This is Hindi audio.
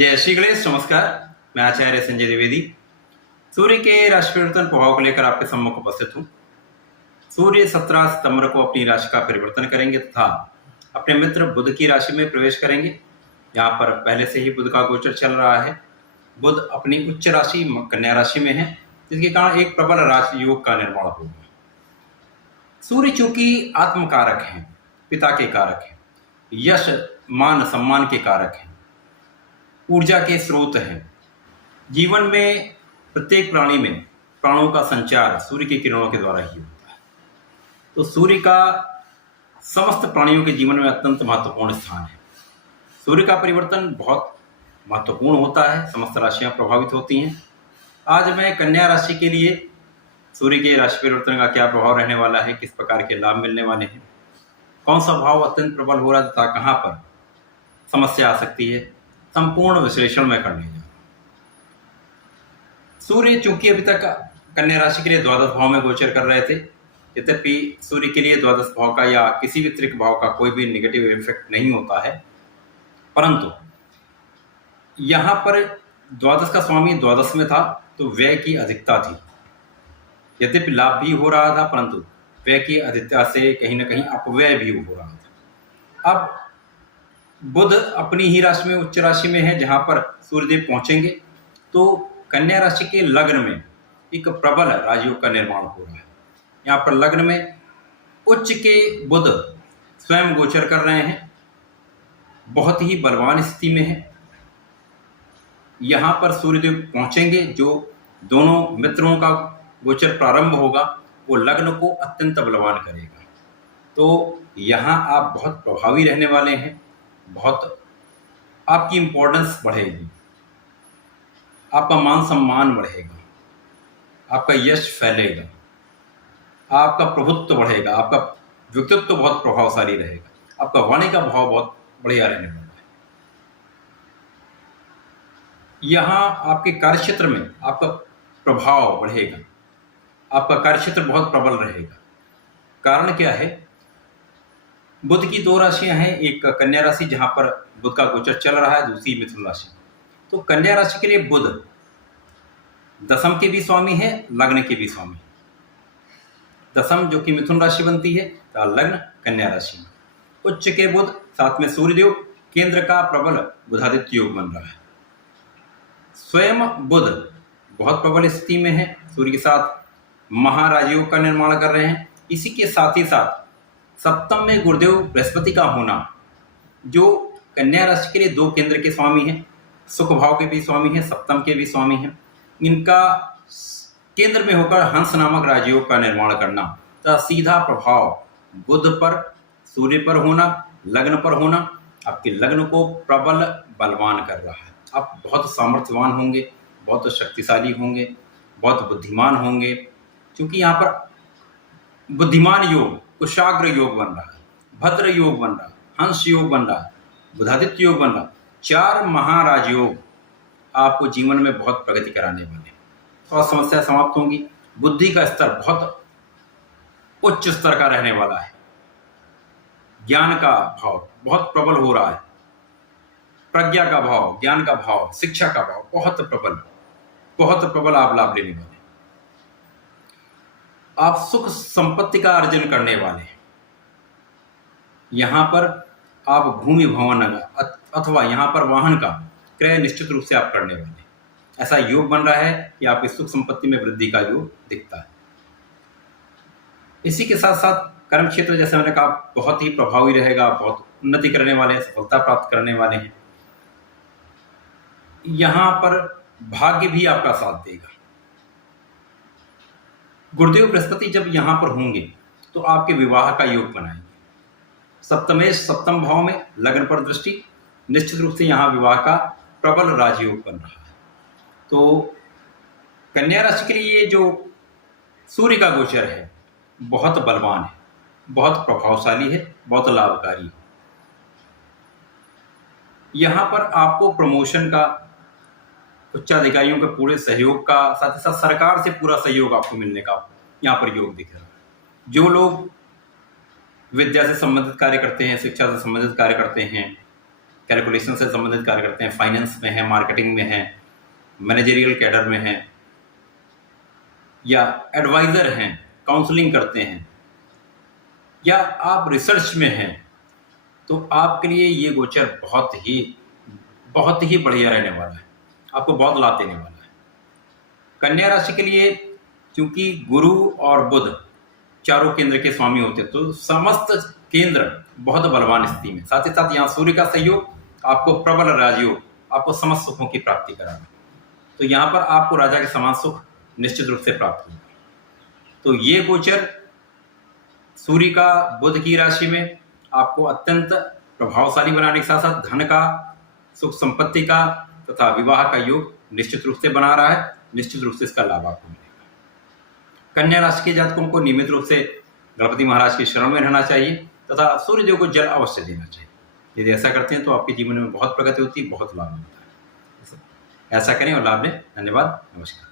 जय श्री गणेश। नमस्कार, मैं आचार्य संजय द्विवेदी सूर्य के राशि परिवर्तन प्रभाव को लेकर आपके सम्मुख उपस्थित हूँ। सूर्य 17 सितंबर को अपनी राशि का परिवर्तन करेंगे तथा अपने मित्र बुध की राशि में प्रवेश करेंगे। यहाँ पर पहले से ही बुध का गोचर चल रहा है। बुध अपनी उच्च राशि कन्या राशि में है, जिसके कारण एक प्रबल राशि योग का निर्माण होगा। सूर्य चूंकि आत्मकारक हैं, पिता के कारक हैं, यश मान सम्मान के कारक हैं, ऊर्जा के स्रोत हैं। जीवन में प्रत्येक प्राणी में प्राणों का संचार सूर्य की किरणों के द्वारा ही होता है। तो सूर्य का समस्त प्राणियों के जीवन में अत्यंत महत्वपूर्ण स्थान है। सूर्य का परिवर्तन बहुत महत्वपूर्ण होता है, समस्त राशियां प्रभावित होती हैं। आज मैं कन्या राशि के लिए सूर्य के राशि परिवर्तन का क्या प्रभाव रहने वाला है, किस प्रकार के लाभ मिलने वाले हैं, कौन सा भाव अत्यंत प्रबल हो रहा है तथा कहाँ पर समस्या आ सकती है, संपूर्ण विश्लेषण में करने जा रहा हूं। सूर्य चूंकि अभी तक कन्या राशि के लिए द्वादश भाव में गोचर कर रहे थे, यद्यपि सूर्य के लिए द्वादश भाव का या किसी भी त्रिक भाव का कोई भी नेगेटिव इफेक्ट नहीं होता है, परंतु यहाँ पर द्वादश का स्वामी द्वादश में था तो व्यय की अधिकता थी। यद्यपि लाभ भी हो रहा था, परंतु व्यय की अधिकता से कहीं ना कहीं अपव्यय भी हो रहा था। अब बुध अपनी ही राशि में उच्च राशि में है, जहां पर सूर्यदेव पहुंचेंगे तो कन्या राशि के लग्न में एक प्रबल राजयोग का निर्माण हो रहा है। यहाँ पर लग्न में उच्च के बुध स्वयं गोचर कर रहे हैं, बहुत ही बलवान स्थिति में है। यहाँ पर सूर्यदेव पहुंचेंगे, जो दोनों मित्रों का गोचर प्रारंभ होगा वो लग्न को अत्यंत बलवान करेगा। तो यहाँ आप बहुत प्रभावी रहने वाले हैं, बहुत आपकी इंपॉर्टेंस बढ़ेगी, आपका मान सम्मान बढ़ेगा, आपका यश फैलेगा, आपका प्रभुत्व बढ़ेगा, आपका व्यक्तित्व बहुत प्रभावशाली रहेगा, आपका वाणी का भाव बहुत बढ़िया रहने वाला है। यहाँ आपके कार्यक्षेत्र में आपका प्रभाव बढ़ेगा, आपका कार्यक्षेत्र बहुत प्रबल रहेगा। कारण क्या है? बुध की दो राशियां हैं, एक कन्या राशि जहां पर बुध का गोचर चल रहा है, दूसरी मिथुन राशि। तो कन्या राशि के लिए बुध दशम के भी स्वामी है, लग्न के भी स्वामी। दशम जो कि मिथुन राशि बनती है, तो लग्न कन्या राशि में। उच्च के बुध साथ में सूर्यदेव, केंद्र का प्रबल बुधादित्य योग बन रहा है। स्वयं बुध बहुत प्रबल स्थिति में है, सूर्य के साथ महाराजयोग का निर्माण कर रहे हैं। इसी के साथ ही साथ सप्तम में गुरुदेव बृहस्पति का होना, जो कन्या राशि के लिए दो केंद्र के स्वामी हैं, सुख भाव के भी स्वामी हैं, सप्तम के भी स्वामी हैं, इनका केंद्र में होकर हंस नामक राजयोग का निर्माण करना, तो सीधा प्रभाव बुध पर, सूर्य पर होना, लग्न पर होना, आपके लग्न को प्रबल बलवान कर रहा है। आप बहुत सामर्थ्यवान होंगे, बहुत शक्तिशाली होंगे, बहुत बुद्धिमान होंगे, क्योंकि यहाँ पर बुद्धिमान योग, कुशाग्र योग बन रहा है, भद्र योग बन रहा है, हंस योग बन रहा है, बुधादित्य योग बन रहा है। 4 महाराज योग आपको जीवन में बहुत प्रगति कराने वाले हैं। तो समस्या समाप्त होंगी। बुद्धि का स्तर बहुत उच्च स्तर का रहने वाला है। ज्ञान का भाव बहुत प्रबल हो रहा है। प्रज्ञा का भाव, ज्ञान का भाव, शिक्षा का भाव बहुत प्रबल आप लाभ लेने वाले। आप सुख संपत्ति का अर्जन करने वाले हैं। यहां पर आप भूमि भवन अथवा यहां पर वाहन का क्रय निश्चित रूप से आप करने वाले हैं। ऐसा योग बन रहा है कि आपकी सुख संपत्ति में वृद्धि का योग दिखता है। इसी के साथ साथ कर्म क्षेत्र, जैसे मैंने कहा, बहुत ही प्रभावी रहेगा, बहुत उन्नति करने वाले हैं, सफलता प्राप्त करने वाले हैं। यहां पर भाग्य भी आपका साथ देगा। गुरुदेव बृहस्पति जब यहां पर होंगे तो आपके विवाह का योग बनाएंगे। सप्तम भाव में लग्न पर दृष्टि, निश्चित रूप से यहां विवाह का प्रबल राजयोग बन रहा है। तो कन्या राशि के लिए ये जो सूर्य का गोचर है बहुत बलवान है, बहुत प्रभावशाली है, बहुत लाभकारी है। यहां पर आपको प्रमोशन का, उच्चाधिकारियों के पूरे सहयोग का, साथ ही साथ सरकार से पूरा सहयोग आपको मिलने का यहाँ पर योग दिख रहा है। जो लोग विद्या से संबंधित कार्य करते हैं, शिक्षा से संबंधित कार्य करते हैं, कैलकुलेशन से संबंधित कार्य करते हैं, फाइनेंस में हैं, मार्केटिंग में हैं, मैनेजरियल कैडर में हैं, या एडवाइज़र हैं, काउंसलिंग करते हैं, या आप रिसर्च में हैं, तो आपके लिए ये गोचर बहुत ही बढ़िया रहने वाला है, आपको बहुत लाभ देने वाला है। कन्या राशि के लिए क्योंकि गुरु और बुध चारों केंद्र के स्वामी होते हैं, तो समस्त केंद्र बहुत बलवान स्थिति में, साथ ही साथ यहाँ सूर्य का सहयोग आपको प्रबल राजयोग, आपको समस्त सुखों की प्राप्ति कराना। तो यहाँ पर आपको राजा के समान सुख निश्चित रूप से प्राप्त होगा। तो ये गोचर सूर्य का बुध की राशि में आपको अत्यंत प्रभावशाली बनाने के साथ साथ धन का, सुख संपत्ति का तथा विवाह का योग निश्चित रूप से बना रहा है। निश्चित रूप से इसका लाभ आपको मिलेगा। कन्या राशि के जातकों को नियमित रूप से गणपति महाराज के शरण में रहना चाहिए तथा सूर्यदेव को जल अवश्य देना चाहिए। यदि ऐसा करते हैं तो आपके जीवन में बहुत प्रगति होती है, बहुत लाभ मिलता है। ऐसा करें और लाभ लें। धन्यवाद, नमस्कार।